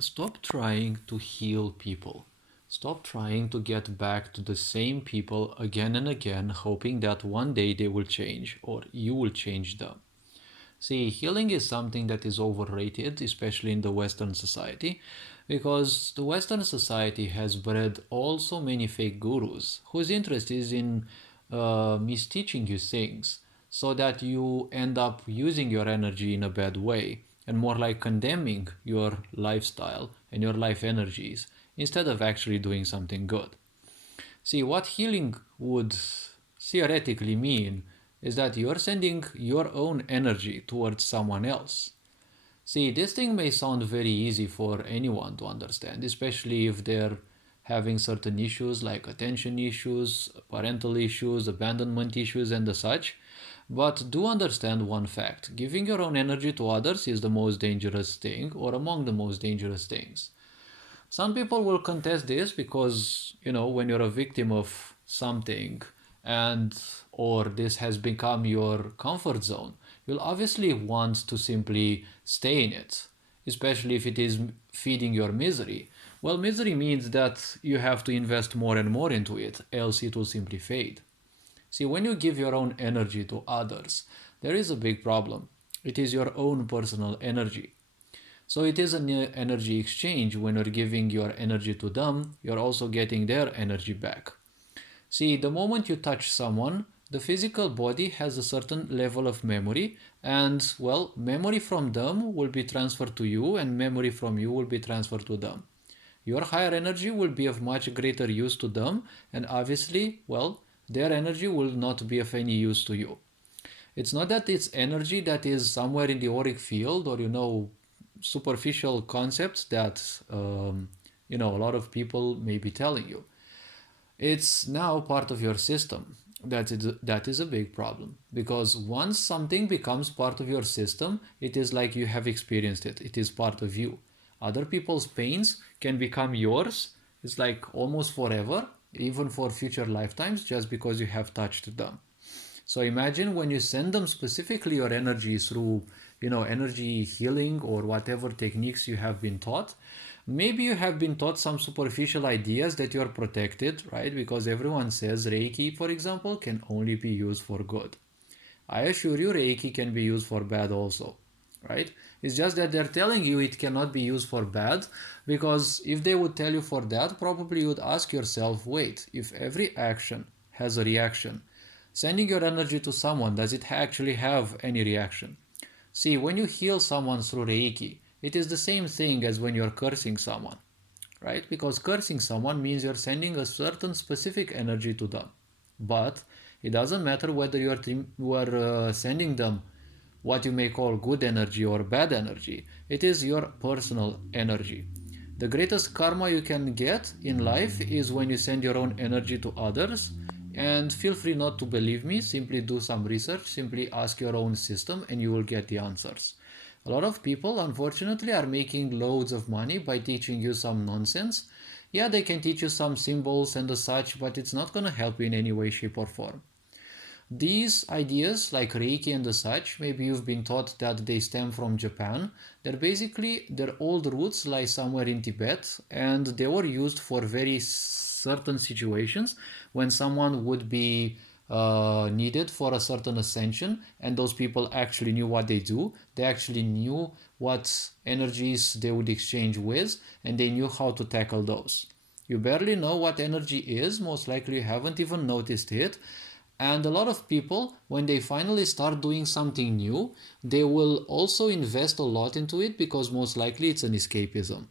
Stop trying to heal people. Stop trying to get back to the same people again and again, hoping that one day they will change or you will change them. See, healing is something that is overrated, especially in the Western society, because the Western society has bred also many fake gurus whose interest is in misteaching you things so that you end up using your energy in a bad way and more like condemning your lifestyle and your life energies instead of actually doing something good. See, what healing would theoretically mean is that you're sending your own energy towards someone else. See, this thing may sound very easy for anyone to understand, especially if they're having certain issues like attention issues, parental issues, abandonment issues, and the such. But do understand one fact: giving your own energy to others is the most dangerous thing, or among the most dangerous things. Some people will contest this because, when you're a victim of something and or this has become your comfort zone, you'll obviously want to simply stay in it, especially if it is feeding your misery. Well, misery means that you have to invest more and more into it, else it will simply fade. See, when you give your own energy to others, there is a big problem. It is your own personal energy. So it is an energy exchange. When you're giving your energy to them, you're also getting their energy back. See, the moment you touch someone, the physical body has a certain level of memory, and well, memory from them will be transferred to you, and memory from you will be transferred to them. Your higher energy will be of much greater use to them, and obviously, well, their energy will not be of any use to you. It's not that it's energy that is somewhere in the auric field or, superficial concepts that, a lot of people may be telling you. It's now part of your system. That is a big problem because once something becomes part of your system, it is like you have experienced it. It is part of you. Other people's pains can become yours. It's like almost forever, even for future lifetimes, just because you have touched them. So imagine when you send them specifically your energy through, energy healing or whatever techniques you have been taught. Maybe you have been taught some superficial ideas that you're protected, right? Because everyone says Reiki, for example, can only be used for good. I assure you, Reiki can be used for bad also, right? It's just that they're telling you it cannot be used for bad because if they would tell you for that, probably you would ask yourself, wait, if every action has a reaction, sending your energy to someone, does it actually have any reaction? See, when you heal someone through Reiki, it is the same thing as when you're cursing someone, right? Because cursing someone means you're sending a certain specific energy to them. But it doesn't matter whether you are sending them what you may call good energy or bad energy. It is your personal energy. The greatest karma you can get in life is when you send your own energy to others. And feel free not to believe me, simply do some research, simply ask your own system, and you will get the answers. A lot of people, unfortunately, are making loads of money by teaching you some nonsense. Yeah, they can teach you some symbols and the such, but it's not going to help you in any way, shape, or form. These ideas, like Reiki and the such, maybe you've been taught that they stem from Japan. Their old roots lie somewhere in Tibet, and they were used for very certain situations when someone would be needed for a certain ascension, and those people actually knew what they do. They actually knew what energies they would exchange with, and they knew how to tackle those. You barely know what energy is, most likely you haven't even noticed it. And a lot of people, when they finally start doing something new, they will also invest a lot into it because most likely it's an escapism.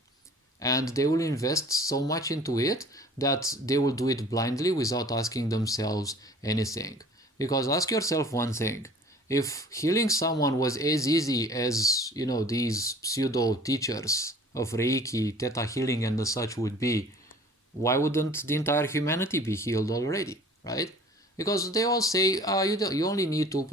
And they will invest so much into it that they will do it blindly without asking themselves anything. Because ask yourself one thing: if healing someone was as easy as, these pseudo teachers of Reiki, Theta healing, and the such would be, why wouldn't the entire humanity be healed already, right? Because they all say, you only need to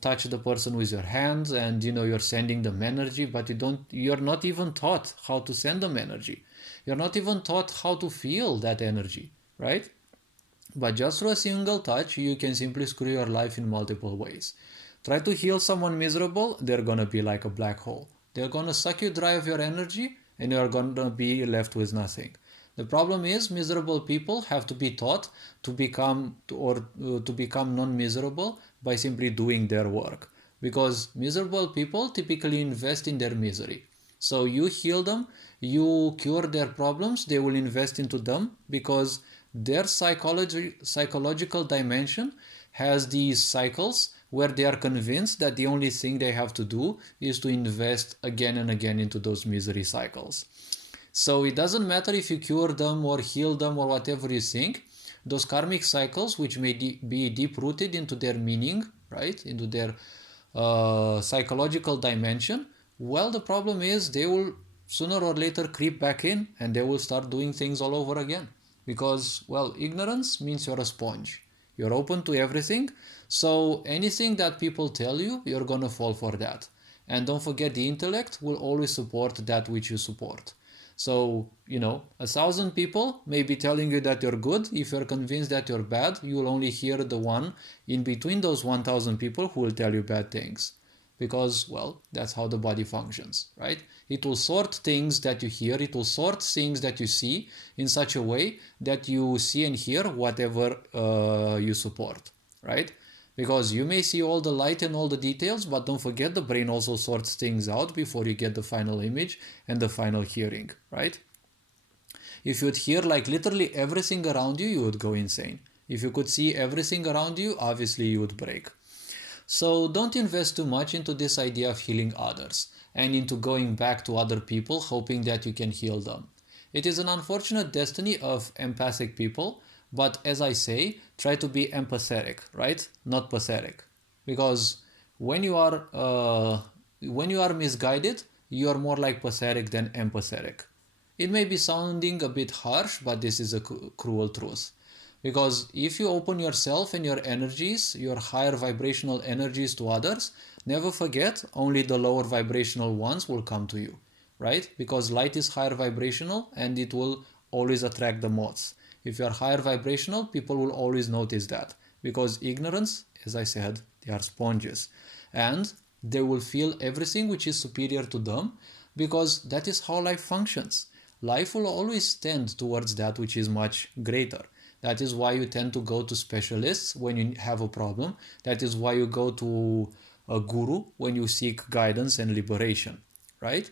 touch the person with your hands, and you're sending them energy, but you're not even taught how to send them energy. You're not even taught how to feel that energy, right? But just through a single touch, you can simply screw your life in multiple ways. Try to heal someone miserable, they're gonna be like a black hole. They're going to suck you dry of your energy and you're going to be left with nothing. The problem is miserable people have to be taught to become to become non-miserable by simply doing their work, because miserable people typically invest in their misery. So you heal them, you cure their problems, they will invest into them because their psychological dimension has these cycles where they are convinced that the only thing they have to do is to invest again and again into those misery cycles. So it doesn't matter if you cure them or heal them or whatever you think, those karmic cycles, which may be deep rooted into their meaning, right, into their psychological dimension, well, the problem is they will sooner or later creep back in and they will start doing things all over again. Because, well, ignorance means you're a sponge. You're open to everything. So anything that people tell you, you're going to fall for that. And don't forget, the intellect will always support that which you support. So, 1,000 people may be telling you that you're good. If you're convinced that you're bad, you will only hear the one in between those 1,000 people who will tell you bad things. Because, well, that's how the body functions, right? It will sort things that you hear, it will sort things that you see in such a way that you see and hear whatever you support, right? Because you may see all the light and all the details, but don't forget the brain also sorts things out before you get the final image and the final hearing, right? If you'd hear like literally everything around you, you would go insane. If you could see everything around you, obviously you would break. So don't invest too much into this idea of healing others and into going back to other people hoping that you can heal them. It is an unfortunate destiny of empathic people, but as I say, try to be empathetic, right? Not pathetic. Because when you are misguided, you are more like pathetic than empathetic. It may be sounding a bit harsh, but this is a cruel truth. Because if you open yourself and your energies, your higher vibrational energies to others, never forget, only the lower vibrational ones will come to you, right? Because light is higher vibrational and it will always attract the moths. If you are higher vibrational, people will always notice that. Because ignorance, as I said, they are sponges. And they will feel everything which is superior to them, because that is how life functions. Life will always tend towards that which is much greater. That is why you tend to go to specialists when you have a problem. That is why you go to a guru when you seek guidance and liberation, right?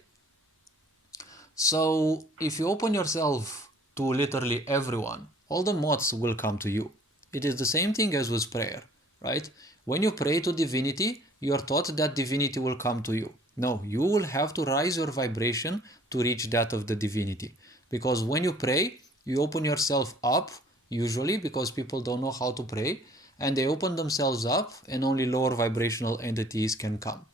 So if you open yourself to literally everyone, all the moths will come to you. It is the same thing as with prayer, right? When you pray to divinity, you are taught that divinity will come to you. No, you will have to raise your vibration to reach that of the divinity. Because when you pray, you open yourself up, usually because people don't know how to pray, and they open themselves up and only lower vibrational entities can come.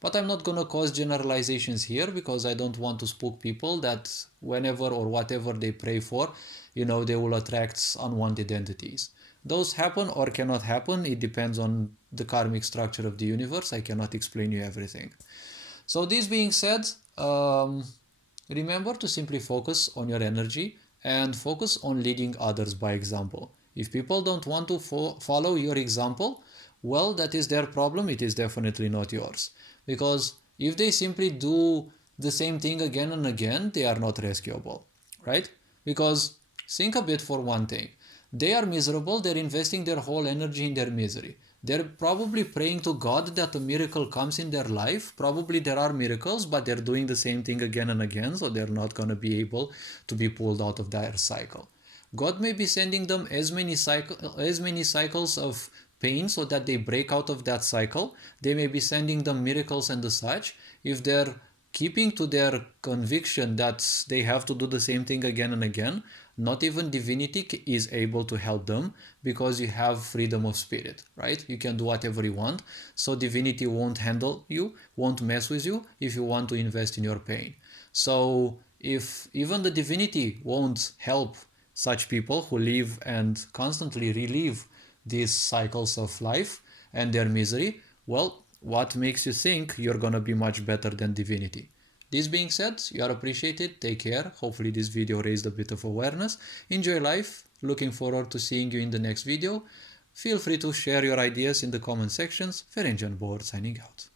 But I'm not going to cause generalizations here because I don't want to spook people that whenever or whatever they pray for, they will attract unwanted entities. Those happen or cannot happen. It depends on the karmic structure of the universe. I cannot explain you everything. So this being said, remember to simply focus on your energy and focus on leading others by example. If people don't want to follow your example, well, that is their problem. It is definitely not yours. Because if they simply do the same thing again and again, they are not rescuable, right? Because think a bit for one thing. They are miserable. They're investing their whole energy in their misery. They're probably praying to God that a miracle comes in their life. Probably there are miracles, but they're doing the same thing again and again, so they're not going to be able to be pulled out of their cycle. God may be sending them as many cycles of pain so that they break out of that cycle. They may be sending them miracles and the such. If they're keeping to their conviction that they have to do the same thing again and again, not even divinity is able to help them, because you have freedom of spirit, right? You can do whatever you want. So divinity won't handle you, won't mess with you if you want to invest in your pain. So if even the divinity won't help such people who live and constantly relive these cycles of life and their misery, well, what makes you think you're gonna be much better than divinity? This being said, you are appreciated. Take care. Hopefully this video raised a bit of awareness. Enjoy life. Looking forward to seeing you in the next video. Feel free to share your ideas in the comment sections. Ferenc Board signing out.